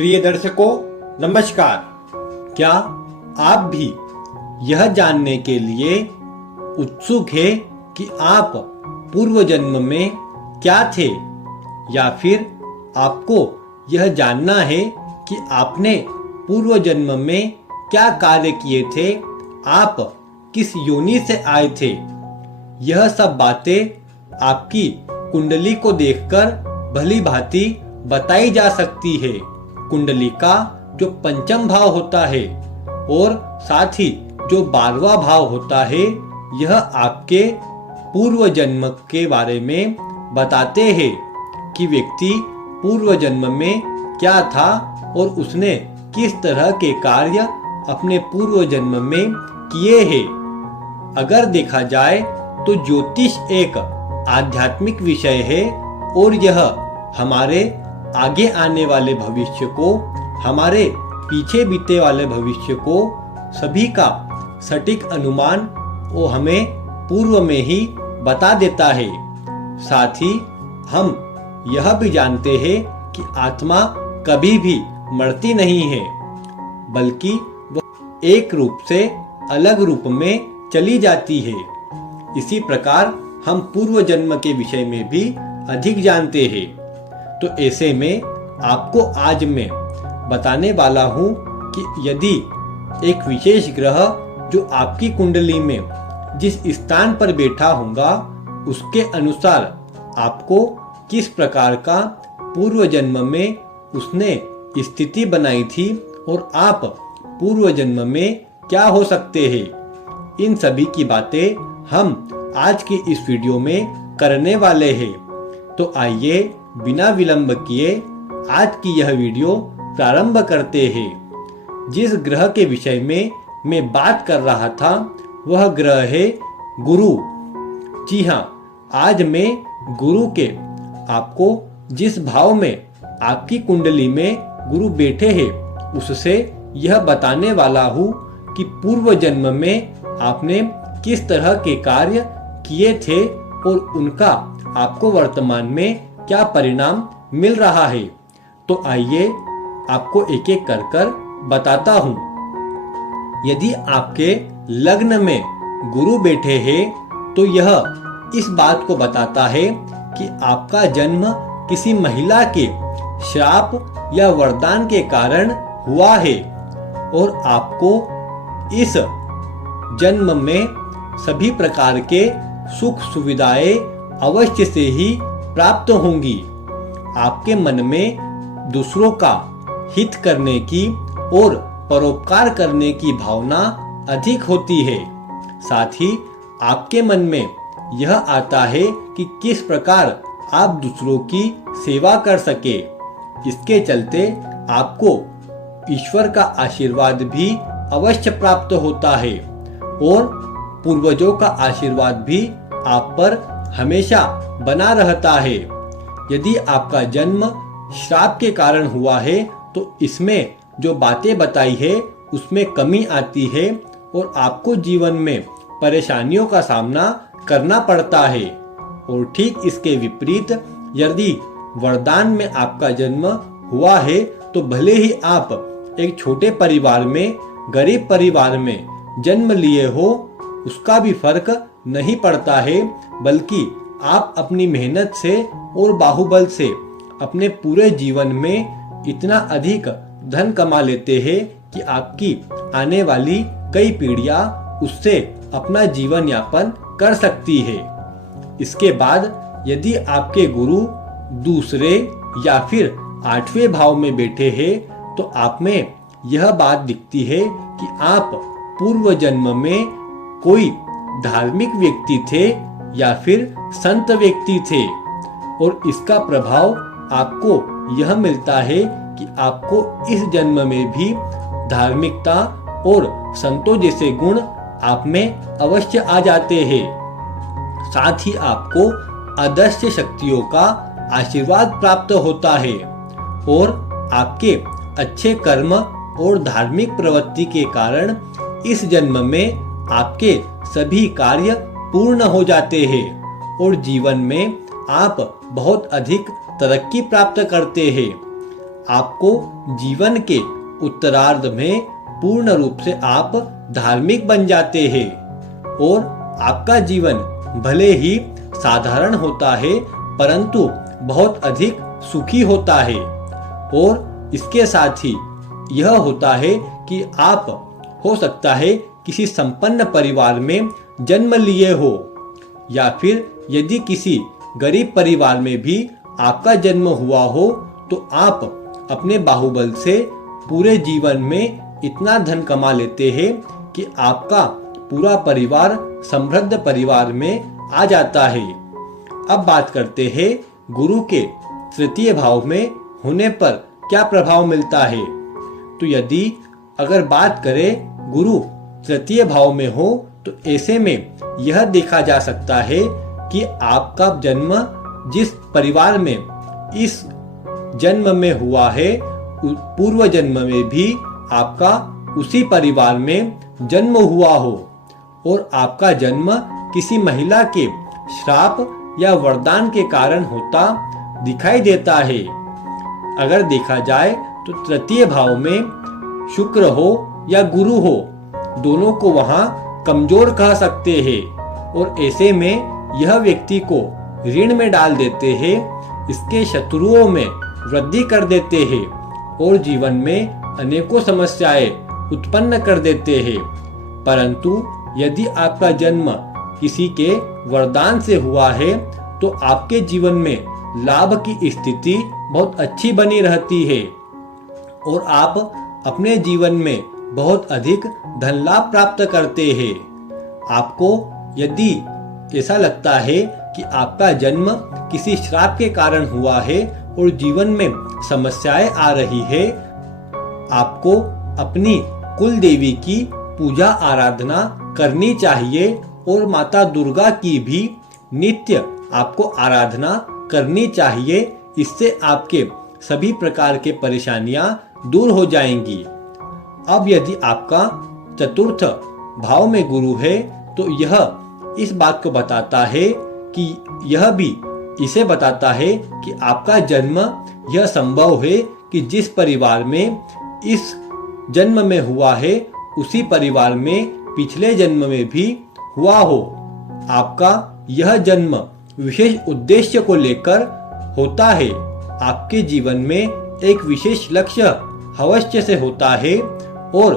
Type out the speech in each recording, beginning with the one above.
प्रिय दर्शकों, नमस्कार। क्या आप भी यह जानने के लिए उत्सुक है कि आप पूर्व जन्म में क्या थे, या फिर आपको यह जानना है कि आपने पूर्व जन्म में क्या कार्य किए थे, आप किस योनि से आए थे? यह सब बातें आपकी कुंडली को देखकर भली भांति बताई जा सकती है। कुंडली का जो पंचम भाव होता है और साथ ही जो 12वां भाव होता है, यह आपके पूर्व जन्म के बारे में बताते हैं कि व्यक्ति पूर्व जन्म में क्या था और उसने किस तरह के कार्य अपने पूर्व जन्म में किए हैं। अगर देखा जाए तो ज्योतिष एक आध्यात्मिक विषय है और यह हमारे आगे आने वाले भविष्य को, हमारे पीछे बीते वाले भविष्य को सभी का सटीक अनुमान वो हमें पूर्व में ही बता देता है। साथ ही हम यह भी जानते हैं कि आत्मा कभी भी मरती नहीं है, बल्कि वह एक रूप से अलग रूप में चली जाती है। इसी प्रकार हम पूर्व जन्म के विषय में भी अधिक जानते हैं। तो ऐसे में आपको आज मैं बताने वाला हूँ कि यदि एक विशेष ग्रह जो आपकी कुंडली में जिस स्थान पर बैठा होगा, उसके अनुसार आपको किस प्रकार का पूर्व जन्म में उसने स्थिति बनाई थी और आप पूर्व जन्म में क्या हो सकते हैं, इन सभी की बातें हम आज की इस वीडियो में करने वाले हैं। तो आइए बिना विलंब किए आज की यह वीडियो प्रारंभ करते हैं। जिस ग्रह के विषय में मैं बात कर रहा था वह ग्रह है गुरु। जी हाँ, आज मैं गुरु के आपको जिस भाव में आपकी कुंडली में गुरु बैठे हैं उससे यह बताने वाला हूँ कि पूर्व जन्म में आपने किस तरह के कार्य किए थे और उनका आपको वर्तमान में क्या परिणाम मिल रहा है। तो आइए आपको एक एक कर बताता हूँ। यदि आपके लग्न में गुरु बैठे हैं तो यह इस बात को बताता है कि आपका जन्म किसी महिला के श्राप या वरदान के कारण हुआ है और आपको इस जन्म में सभी प्रकार के सुख सुविधाएं अवश्य से ही प्राप्त होंगी। आपके मन में दूसरों का हित करने की और परोपकार करने की भावना अधिक होती है। साथ ही आपके मन में यह आता है कि किस प्रकार आप दूसरों की सेवा कर सके। इसके चलते आपको ईश्वर का आशीर्वाद भी अवश्य प्राप्त होता है और पूर्वजों का आशीर्वाद भी आप पर हमेशा बना रहता है। यदि आपका जन्म श्राप के कारण हुआ है तो इसमें जो बातें बताई है उसमें कमी आती है और आपको जीवन में परेशानियों का सामना करना पड़ता है। और ठीक इसके विपरीत यदि वरदान में आपका जन्म हुआ है तो भले ही आप एक छोटे परिवार में, गरीब परिवार में जन्म लिए हो, उसका भी फर्क नहीं पड़ता है, बल्कि आप अपनी मेहनत से और बाहुबल से अपने पूरे जीवन में इतना अधिक धन कमा लेते हैं कि आपकी आने वाली कई पीढ़ियां उससे अपना जीवन यापन कर सकती है। इसके बाद यदि आपके गुरु दूसरे या फिर 8वें भाव में बैठे हैं तो आप में यह बात दिखती है कि आप पूर्व जन्म में कोई धार्मिक व्यक्ति थे या फिर संत व्यक्ति थे और इसका प्रभाव आपको यह मिलता है कि आपको इस जन्म में भी धार्मिकता और संतों जैसे गुण आप में अवश्य आ जाते हैं। साथ ही आपको अदृश्य शक्तियों का आशीर्वाद प्राप्त होता है और आपके अच्छे कर्म और धार्मिक प्रवृत्ति के कारण इस जन्म में आपके सभी कार्य पूर्ण हो जाते हैं और जीवन में आप बहुत अधिक तरक्की प्राप्त करते हैं। आपको जीवन के उत्तरार्ध में पूर्ण रूप से आप धार्मिक बन जाते हैं और आपका जीवन भले ही साधारण होता है परंतु बहुत अधिक सुखी होता है। और इसके साथ ही यह होता है कि आप हो सकता है किसी संपन्न परिवार में जन्म लिए हो या फिर यदि किसी गरीब परिवार में भी आपका जन्म हुआ हो तो आप अपने बाहुबल से पूरे जीवन में इतना धन कमा लेते हैं कि आपका पूरा परिवार समृद्ध परिवार में आ जाता है। अब बात करते हैं गुरु के तृतीय भाव में होने पर क्या प्रभाव मिलता है। तो यदि अगर बात करें गुरु तृतीय भाव में हो तो ऐसे में यह देखा जा सकता है कि आपका जन्म जिस परिवार में इस जन्म में हुआ है पूर्व जन्म में भी आपका उसी परिवार में जन्म हुआ हो और आपका जन्म किसी महिला के श्राप या वरदान के कारण होता दिखाई देता है। अगर देखा जाए तो तृतीय भाव में शुक्र हो या गुरु हो दोनों को वहां कमजोर कह सकते हैं और ऐसे में यह व्यक्ति को ऋण में डाल देते हैं, इसके शत्रुओं में वृद्धि कर देते हैं और जीवन में अनेकों समस्याएं उत्पन्न कर देते हैं। परंतु यदि आपका जन्म किसी के वरदान से हुआ है तो आपके जीवन में लाभ की स्थिति बहुत अच्छी बनी रहती है और आप अपने जीवन में बहुत अधिक धन लाभ प्राप्त करते हैं। आपको यदि ऐसा लगता है कि आपका जन्म किसी श्राप के कारण हुआ है और जीवन में समस्याएं आ रही है, आपको अपनी कुल देवी की पूजा आराधना करनी चाहिए और माता दुर्गा की भी नित्य आपको आराधना करनी चाहिए। इससे आपके सभी प्रकार के परेशानियां दूर हो जाएंगी। अब यदि आपका चतुर्थ भाव में गुरु है तो यह इस बात को बताता है कि यह भी इसे बताता है कि आपका जन्म यह संभव है कि जिस परिवार में इस जन्म में हुआ है उसी परिवार में पिछले जन्म में भी हुआ हो। आपका यह जन्म विशेष उद्देश्य को लेकर होता है। आपके जीवन में एक विशेष लक्ष्य अवश्य से होता है और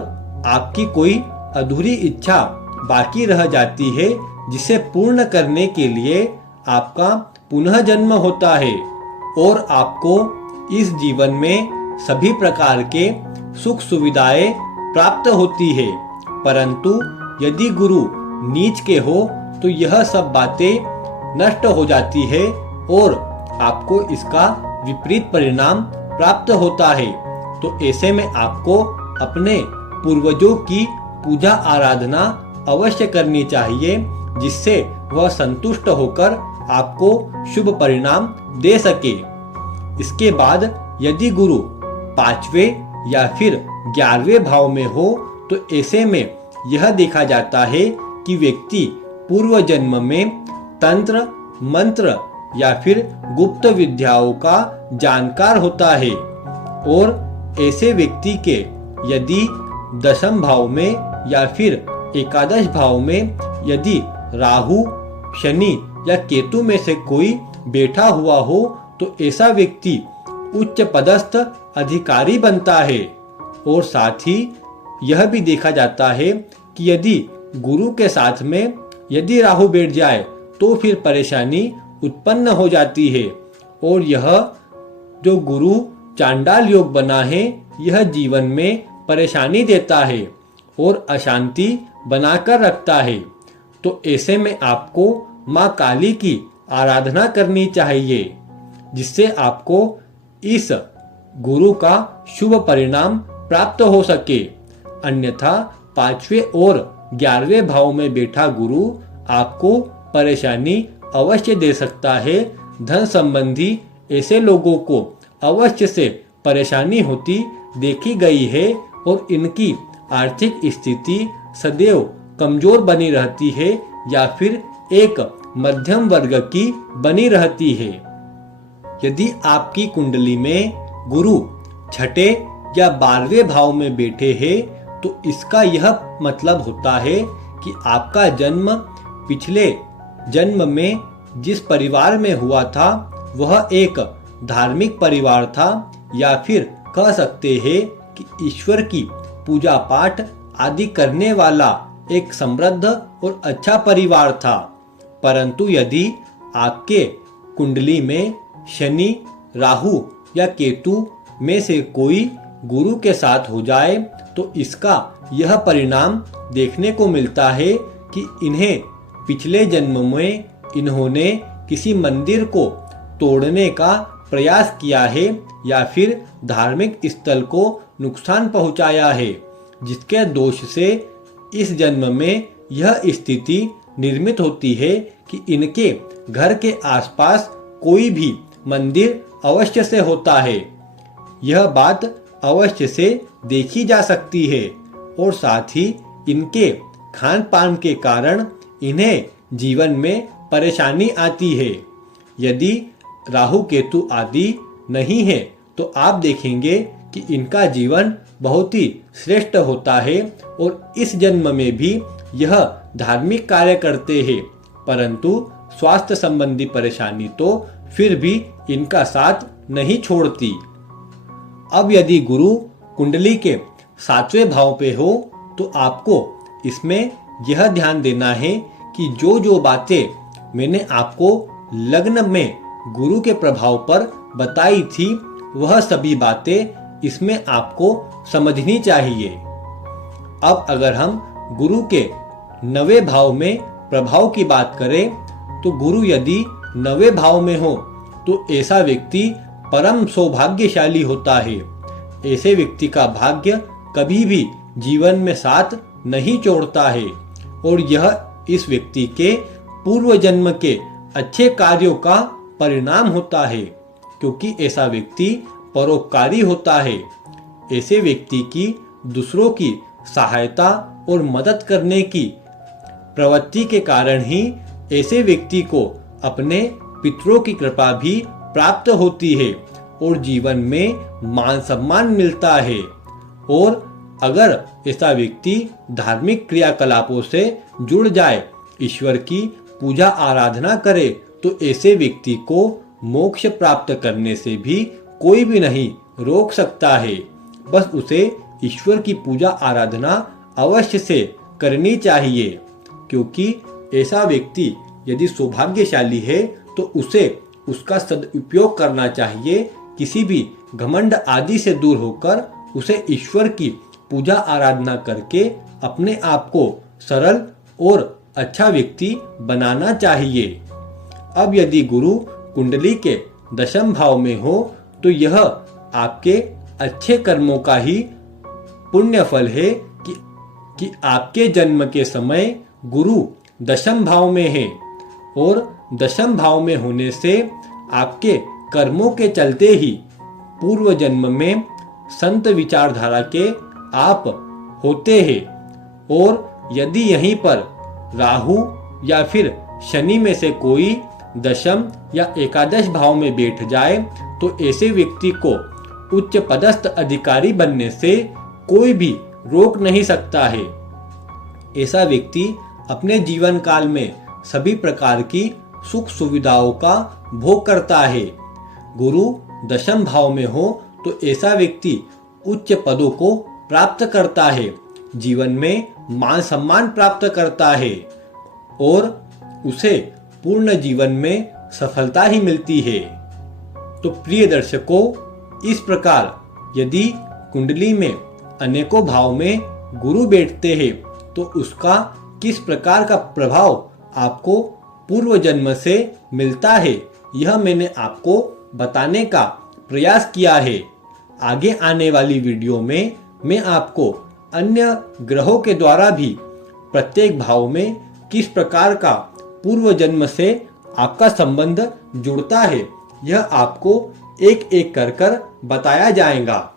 आपकी कोई अधूरी इच्छा बाकी रह जाती है जिसे पूर्ण करने के लिए आपका पुनः जन्म होता है और आपको इस जीवन में सभी प्रकार के सुख सुविधाएं प्राप्त होती है। परंतु यदि गुरु नीच के हो तो यह सब बातें नष्ट हो जाती है और आपको इसका विपरीत परिणाम प्राप्त होता है। तो ऐसे में आपको अपने पूर्वजों की पूजा आराधना अवश्य करनी चाहिए जिससे वह संतुष्ट होकर आपको शुभ परिणाम दे सके। इसके बाद यदि गुरु 5वें या फिर 11वें भाव में हो तो ऐसे में यह देखा जाता है कि व्यक्ति पूर्व जन्म में तंत्र मंत्र या फिर गुप्त विद्याओं का जानकार होता है और ऐसे व्यक्ति के यदि 10वें भाव में या फिर 11वें भाव में यदि राहु शनि या केतु में से कोई बैठा हुआ हो तो ऐसा व्यक्ति उच्च पदस्थ अधिकारी बनता है। और साथ ही यह भी देखा जाता है कि यदि गुरु के साथ में यदि राहु बैठ जाए तो फिर परेशानी उत्पन्न हो जाती है और यह जो गुरु चांडाल योग बना है यह जीवन में परेशानी देता है और अशांति बनाकर रखता है। तो ऐसे में आपको माँ काली की आराधना करनी चाहिए जिससे आपको इस गुरु का शुभ परिणाम प्राप्त हो सके। अन्यथा 5वें और 11वें भाव में बैठा गुरु आपको परेशानी अवश्य दे सकता है। धन संबंधी ऐसे लोगों को अवश्य से परेशानी होती देखी गई है और इनकी आर्थिक स्थिति सदैव कमजोर बनी रहती है या फिर एक मध्यम वर्ग की बनी रहती है। यदि आपकी कुंडली में गुरु छठे या 12वें भाव में बैठे हैं तो इसका यह मतलब होता है कि आपका जन्म पिछले जन्म में जिस परिवार में हुआ था वह एक धार्मिक परिवार था, या फिर कह सकते हैं कि ईश्वर की पूजा पाठ आदि करने वाला एक समृद्ध और अच्छा परिवार था। परंतु यदि आपके कुंडली में शनि, राहु या केतु में से कोई गुरु के साथ हो जाए तो इसका यह परिणाम देखने को मिलता है कि इन्हें पिछले जन्म में इन्होंने किसी मंदिर को तोड़ने का प्रयास किया है या फिर धार्मिक स्थल को नुकसान पहुंचाया है, जिसके दोष से इस जन्म में यह स्थिति निर्मित होती है कि इनके घर के आसपास कोई भी मंदिर अवश्य से होता है। यह बात अवश्य से देखी जा सकती है और साथ ही इनके खान पान के कारण इन्हें जीवन में परेशानी आती है। यदि राहु केतु आदि नहीं है तो आप देखेंगे कि इनका जीवन बहुत ही श्रेष्ठ होता है और इस जन्म में भी यह धार्मिक कार्य करते हैं, परंतु स्वास्थ्य संबंधी परेशानी तो फिर भी इनका साथ नहीं छोड़ती। अब यदि गुरु कुंडली के 7वें भाव पे हो तो आपको इसमें यह ध्यान देना है कि जो बातें मैंने आपको लग्न में गुरु के प्रभाव पर बताई थी वह सभी बातें इसमें आपको समझनी चाहिए। अब अगर हम गुरु के 9वें भाव में प्रभाव की बात करें तो गुरु यदि 9वें भाव में हो तो ऐसा व्यक्ति परम सौभाग्यशाली होता है। ऐसे व्यक्ति का भाग्य कभी भी जीवन में साथ नहीं छोड़ता है और यह इस व्यक्ति के पूर्व जन्म के अच्छे कार्यों का परिणाम होता है, क्योंकि ऐसा व्यक्ति परोपकारी होता है। ऐसे व्यक्ति की दूसरों की सहायता और मदद करने की प्रवृत्ति के कारण ही ऐसे व्यक्ति को अपने पितरों की कृपा भी प्राप्त होती है और जीवन में मान सम्मान मिलता है। और अगर ऐसा व्यक्ति धार्मिक क्रियाकलापों से जुड़ जाए, ईश्वर की पूजा आराधना करे, तो ऐसे व्यक्ति को मोक्ष प्राप्त करने से भी कोई भी नहीं रोक सकता है। बस उसे ईश्वर की पूजा आराधना अवश्य से करनी चाहिए, क्योंकि ऐसा व्यक्ति यदि सौभाग्यशाली है तो उसे उसका सदुपयोग करना चाहिए। किसी भी घमंड आदि से दूर होकर उसे ईश्वर की पूजा आराधना करके अपने आप को सरल और अच्छा व्यक्ति बनाना चाहिए। अब यदि गुरु कुंडली के 10वें भाव में हो तो यह आपके अच्छे कर्मों का ही पुण्य फल है कि आपके जन्म के समय गुरु 10वें भाव में है और 10वें भाव में होने से आपके कर्मों के चलते ही पूर्व जन्म में संत विचारधारा के आप होते हैं। और यदि यहीं पर राहु या फिर शनि में से कोई 10वें या 11वें भाव में बैठ जाए तो ऐसे व्यक्ति को उच्च पदस्थ अधिकारी बनने से कोई भी रोक नहीं सकता है। ऐसा व्यक्ति अपने जीवन काल में सभी प्रकार की सुख सुविधाओं का भोग करता है। गुरु 10वें भाव में हो तो ऐसा व्यक्ति उच्च पदों को प्राप्त करता है, जीवन में मान सम्मान प्राप्त करता है और उसे पूर्ण जीवन में सफलता ही मिलती है। तो प्रिय दर्शकों, इस प्रकार यदि कुंडली में अनेकों भाव में गुरु बैठते हैं तो उसका किस प्रकार का प्रभाव आपको पूर्व जन्म से मिलता है, यह मैंने आपको बताने का प्रयास किया है। आगे आने वाली वीडियो में मैं आपको अन्य ग्रहों के द्वारा भी प्रत्येक भाव में किस प्रकार का पूर्व जन्म से आपका संबंध जुड़ता है, यह आपको एक एक कर बताया जाएगा।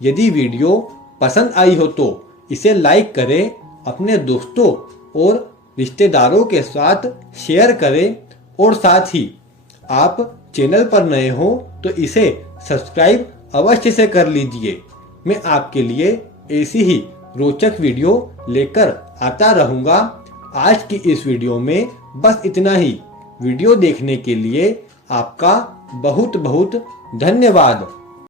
यदि वीडियो पसंद आई हो तो इसे लाइक करें, अपने दोस्तों और रिश्तेदारों के साथ शेयर करें और साथ ही आप चैनल पर नए हो तो इसे सब्सक्राइब अवश्य से कर लीजिए। मैं आपके लिए ऐसी ही रोचक वीडियो लेकर आता रहूंगा। आज की इस वीडियो में बस इतना ही। वीडियो देखने के लिए आपका बहुत बहुत धन्यवाद।